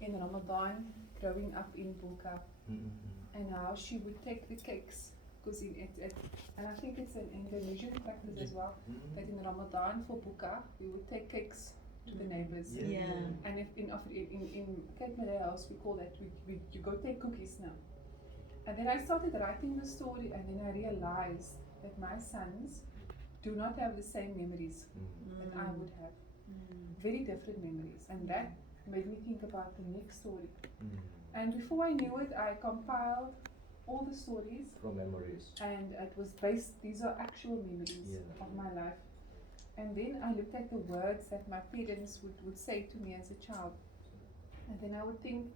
in Ramadan, growing up in bokaap, and how she would take the cakes, because and I think it's an Indonesian practice as well, that in Ramadan for bokaap, we would take cakes to the neighbors. And if in Cape Malay house, we call that, you go take cookies now. And then I started writing the story, and then I realized that my sons do not have the same memories that I would have. Very different memories. And that made me think about the next story. And before I knew it, I compiled all the stories. From memories. And it was based, these are actual memories of my life. And then I looked at the words that my parents would say to me as a child. And then I would think,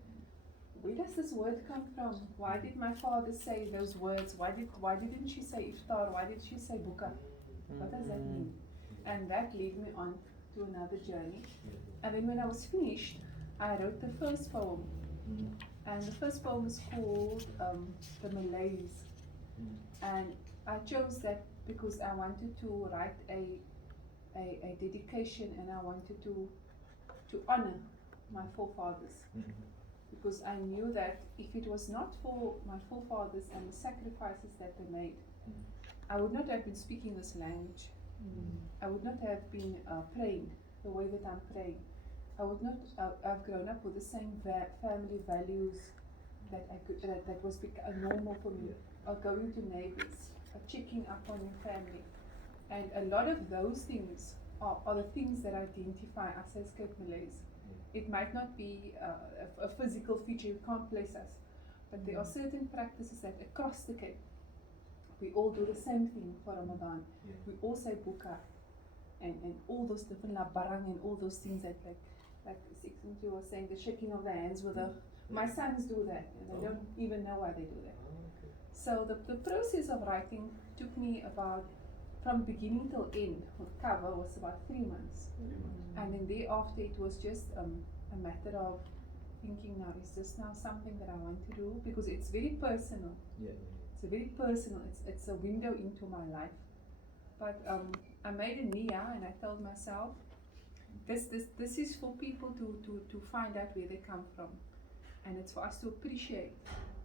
where does this word come from? Why did my father say those words? Why didn't she say iftar? Why did she say bokaap? What does that mean? And that led me on to another journey. And then when I was finished, I wrote the first poem. And the first poem is called The Malays. And I chose that because I wanted to write a dedication, and I wanted to honor my forefathers. Because I knew that if it was not for my forefathers and the sacrifices that they made, I would not have been speaking this language. I would not have been praying the way that I'm praying. I would not have grown up with the same family values that was normal for me. Going to neighbors, checking up on your family. And a lot of those things are the things that identify us as Cape Malays. It might not be a physical feature, you can't place us, but there are certain practices that across the Cape, we all do the same thing for Ramadan. We all say bokaap and all those different labarang and all those things that like Sixty was saying, the shaking of the hands with my sons do that, and they don't even know why they do that. So the process of writing took me about, from beginning till end, with cover was about 3 months. And then thereafter it was just a matter of thinking, now is this now something that I want to do? Because it's very personal. It's a very personal, it's a window into my life. But I made a niyyah, and I told myself, this is for people to find out where they come from. And it's for us to appreciate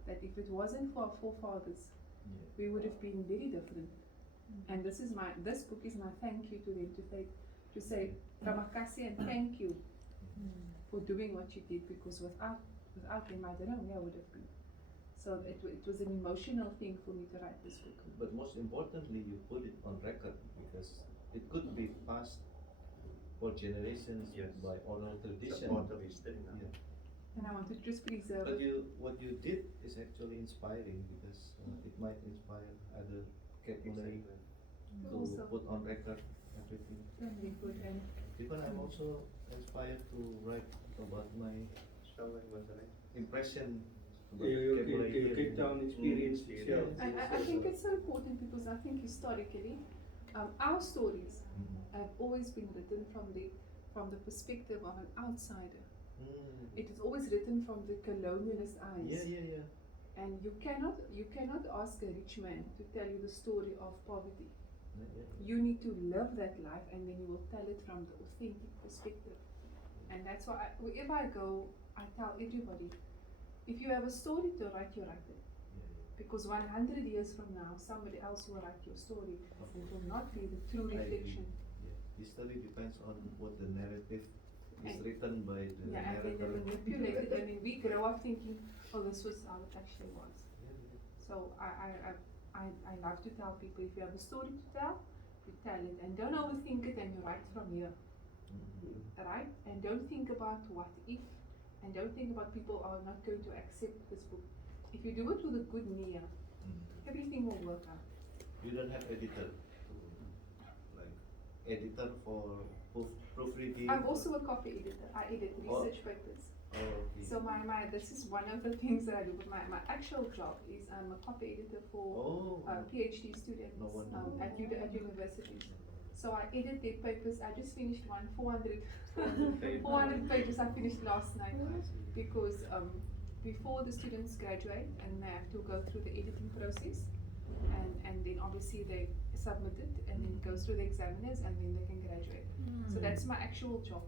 that if it wasn't for our forefathers, we would have been very different. And this book is my thank you to them, to say terima kasih and thank you for doing what you did, because without them, I don't know where I would have been. So it was an emotional thing for me to write this book. But most importantly, you put it on record, because it could be passed for generations by oral tradition. And I wanted to just preserve. But what you did is actually inspiring, because it might inspire other Cape Malay to put on record everything. Very good. And Because I'm also inspired to write about my impression about Cape Malay. Cape Town experience. I think it's so important, because I think historically, our stories have always been written from the perspective of an outsider. It is always written from the colonialist eyes. And you cannot ask a rich man to tell you the story of poverty. You need to live that life, and then you will tell it from the authentic perspective. And that's why wherever I go, I tell everybody, if you have a story to write, you write it. Because 100 years from now, somebody else will write your story. It will not be the true reflection. History depends on what the narrative is written by the And then narrator. manipulated, and then we grow up thinking, oh, this was how it actually was. So I love to tell people, if you have a story to tell, you tell it, and don't overthink it, and you write from here. Right? And don't think about what if, and don't think about people are not going to accept this book. If you do it with a good niyyah, everything will work out. You don't have editor, like editor for proofreading? I'm also a copy editor. I edit research papers. Okay. So this is one of the things that I do. But my actual job is I'm a copy editor for PhD students at universities. So I edit their papers. I just finished one, 400 pages I finished last night, because before the students graduate and they have to go through the editing process, and then obviously they submit it, and then it goes through the examiners, and then they can graduate. So that's my actual job.